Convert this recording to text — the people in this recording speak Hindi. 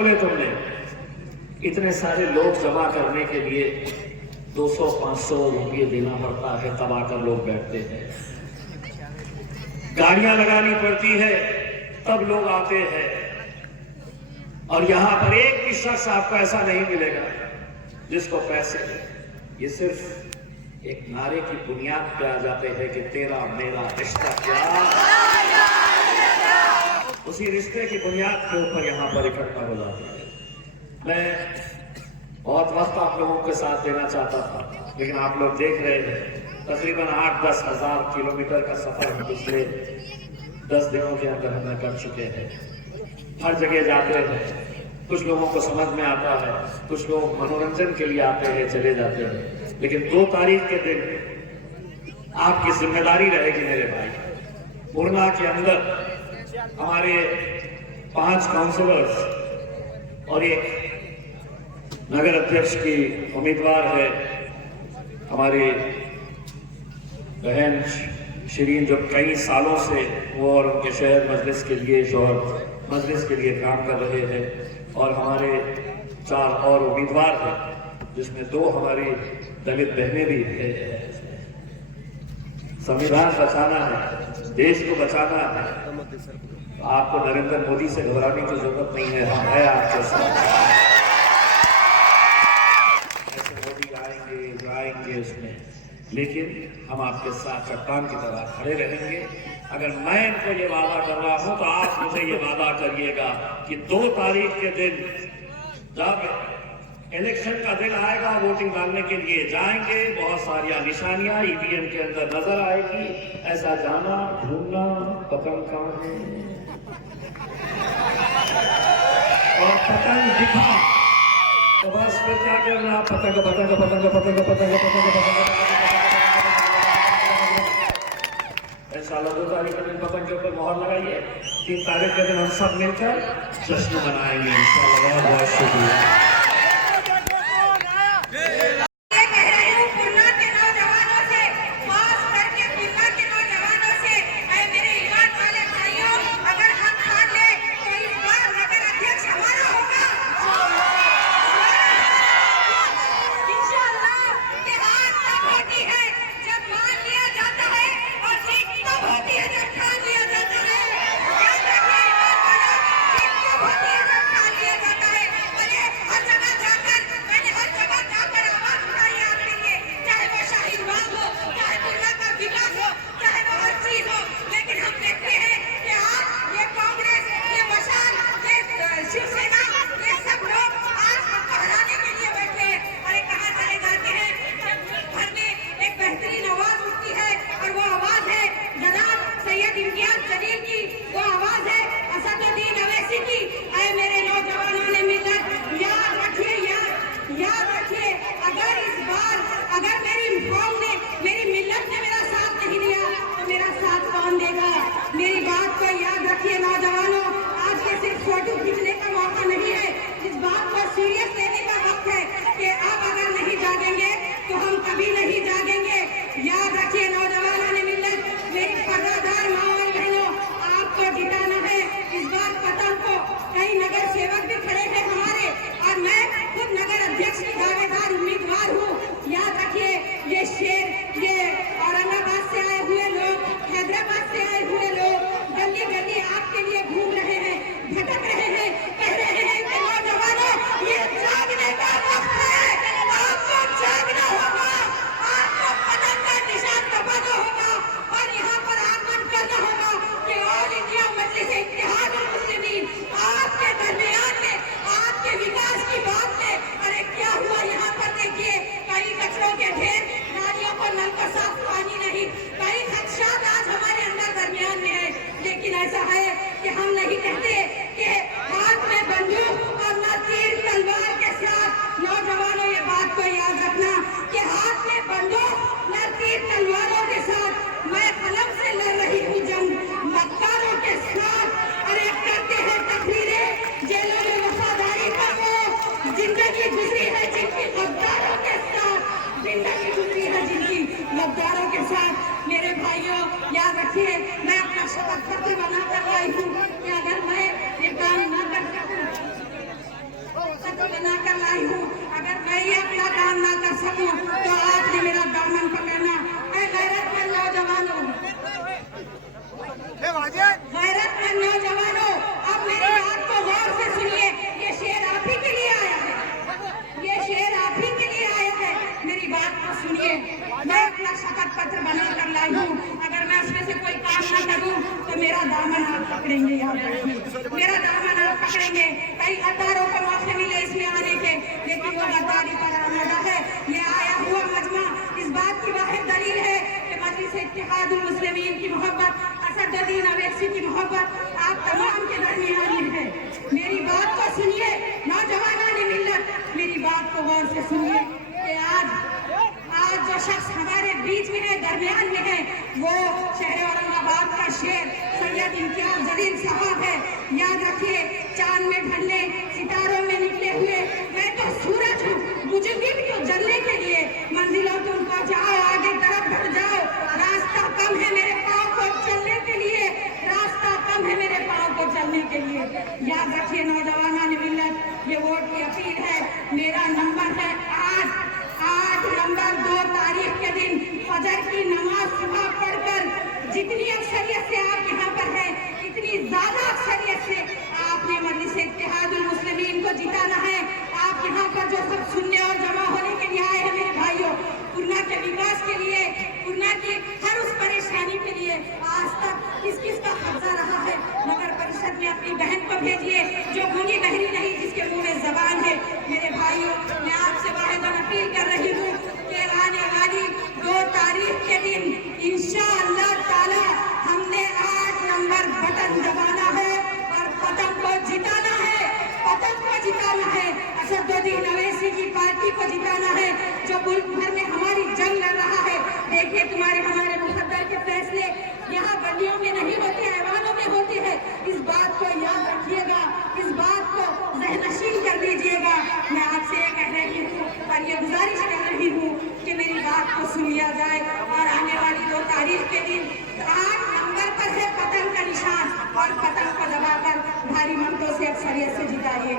बोले तुमने इतने सारे लोग जमा करने के लिए 200-500 रुपये देना पड़ता है, तब आकर लोग बैठते हैं। गाड़ियां लगानी पड़ती है तब लोग आते हैं। और यहां पर एक भी शख्स आपको ऐसा नहीं मिलेगा जिसको पैसे, ये सिर्फ एक नारे की बुनियाद पे आ जाते हैं कि तेरा मेरा रिश्ता क्या, उसी रिश्ते की बुनियाद के ऊपर यहां पर इकट्ठा हो जाते हैं। मैं बहुत वक्त आप लोगों के साथ देना चाहता था, लेकिन आप लोग देख रहे हैं तकरीबन 8-10 हज़ार किलोमीटर का सफर हम पिछले 10 दिनों के अंदर हमने कर चुके हैं। हर जगह जाते हैं, कुछ लोगों को समझ में आता है, कुछ लोग मनोरंजन के लिए आते हैं, चले जाते हैं। लेकिन 2 तारीख के दिन आपकी जिम्मेदारी रहेगी मेरे भाई। पूर्णा के अंदर हमारे 5 काउंसलर्स और एक नगर अध्यक्ष की उम्मीदवार है हमारी बहन शिरीन, जो कई सालों से वो और उनके शहर मजलिस के लिए, शोहर मजलिस के लिए काम कर रहे हैं। और हमारे 4 और उम्मीदवार हैं, जिसमें 2 हमारी दलित बहनें भी हैं। संविधान बचाना है, देश को बचाना है। आपको नरेंद्र मोदी से घबराने की जरूरत नहीं है, हम है आपके साथ। ऐसे मोदी आएंगे जाएंगे उसमें, लेकिन हम आपके साथ चट्टान की तरह खड़े रहेंगे। अगर मैं इनको ये वादा कर रहा हूं तो आप मुझे ये वादा करिएगा कि 2 तारीख के दिन जब इलेक्शन का दिन आएगा, वोटिंग डालने के लिए जाएंगे, बहुत सारी निशानियां ईवीएम के अंदर नजर आएगी। ऐसा जाना ढूंढना पतंग कहां है और पतंग दिखा तो बस फिर क्या करना, पतंग पतंग पतंग पतंग पतंग पतंग पतंग। इंशाल्लाह 2 तारीख के दिन पतंग के ऊपर मोहर लगाइए, 3 तारीख के दिन हम सब मिलकर जश्न मनाएंगे इंशाल्लाह। बहुत बहुत शुक्रिया। करेंगे, कई गद्दारों को मौके मिले इसमें आने के, लेकिन वो गद्दारी पर आमादा है। ये आया हुआ मजमा इस बात की वाहिद दलील है कि मजलिस इत्तेहादुल मुस्लिमीन की मोहब्बत, असदुद्दीन अवैसी की मोहब्बत आप तमाम के दरमियान है। मेरी बात को सुनिए नौजवानान मिल्लत, मेरी बात को गौर से सुनिए कि आज जो शख्स हमारे बीच में है, दरमियान में है, वो शहर औरंगाबाद का शेर सैयद इम्तियाज जलील साहब है। याद रखिए, चांद में ढलने, सितारों में निकले हुए मैं तो सूरज हूँ, मुझे भी क्यों जलने के लिए, मंजिलों तुम पहुँचाओ, आगे तरफ बढ़ जाओ, रास्ता कम है मेरे पाँव को चलने के लिए, रास्ता कम है मेरे पाँव को चलने के लिए। याद रखिए नौजवानान मिल्लत, ये वोट की अपील है। मेरा नंबर है 8 नंबर 2 तारीख के दिन फजर की नमाज सुबह पढ़कर जितनी अक्सरियत से आप यहाँ पर हैं, इतनी ज्यादा अक्सरियत से आपने मजलिस इत्तेहादुल मुस्लिमीन को जिताना है। आप यहाँ पर जो सब सुनने और जमा होने के लिए आए हैं मेरे भाइयों, पूर्णा के विकास के लिए, पूर्णा की हर उस परेशानी के लिए आज तक किस किस का कब्जा रहा है, नगर परिषद में अपनी बहन को भेजिए जो गूंगी बहरी नहीं, जिसके मुंह में जबान है। मेरे भाइयों, मैं आपसे वाहिदन अपील कर रही हूँ कि आने वाली 2 तारीख के दिन इंशाअल्लाह ताला हमने 8 नंबर बटन दबाना है और पतंग को जिताना है, पतंग को जिताना है, असदुद्दीन अवैसी की पार्टी को जिताना है जो मुल्क भर में हमारी जंग लड़ रहा है। देखिए, हमारे मुकद्दर के फैसले यहाँ गलियों में नहीं होते, ऐवानों में होते हैं। इस बात को याद रखिएगा, इस बात को ज़हनशीन कर लीजिएगा। मैं आपसे ये कह रही हूँ और ये गुजारिश कर रही हूँ कि मेरी बात को सुन लिया जाए और आने वाली 2 तारीख के दिन 8 नंबर पर है पतंग का निशान और पतंग को दबाकर भारी मतों से अक्सरियत से जिताइए।